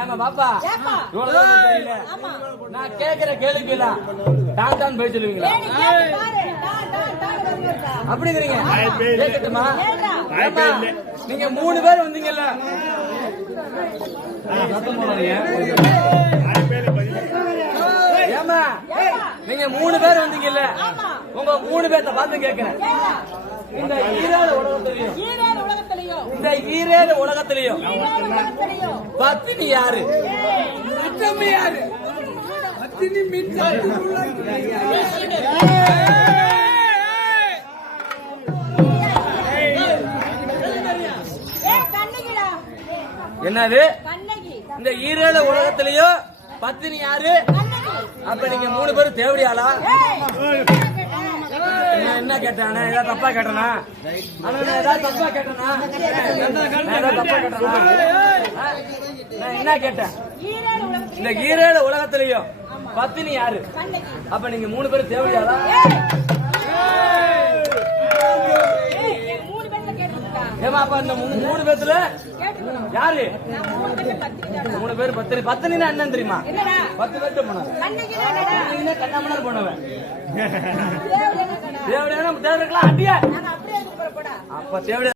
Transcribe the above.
ஏமா பாப்பா தெரியல. நான் கேக்குற கேள்விக்கு தான் தான் போய் சொல்லுவீங்களா? அப்படிங்கிறீங்க. கேட்கட்டுமா? நீங்க 3 பேர் வந்தீங்கல்ல, ஏமா நீங்க 3 பேர் வந்தீங்கல்ல, உங்க 3 பேர்த்த பார்த்து கேட்கிறேன். இந்த ஈரேழு உலகத்திலையும் பத்தினி யாரு? யாரு? என்னது? இந்த ஈரேழு உலகத்திலையும் பத்தினி யாரு? அப்ப நீங்க 3 பேரும் தேவடியாளா? என்ன கேட்டானே? ஏதாவது தப்பா கேட்டனா? ஏதாவது தப்பா கேட்டனா? நான் என்ன கேட்டேன்? இந்த ஈரேழு உலகத்திலையும் பத்தினி யாரு? அப்ப நீங்க 3 பேரும் தேவடியாளா? ஏமா அப்ப இந்த 3 பேத்துல யாரு? 3 பேர் பத்தினி. பத்தினா என்னன்னு தெரியுமா? 10 பேர்த்த போனவன் கண்ணாமணர் போனவன். தேவடியான தேவருக்கலாம் அடியா அப்ப தேவடியா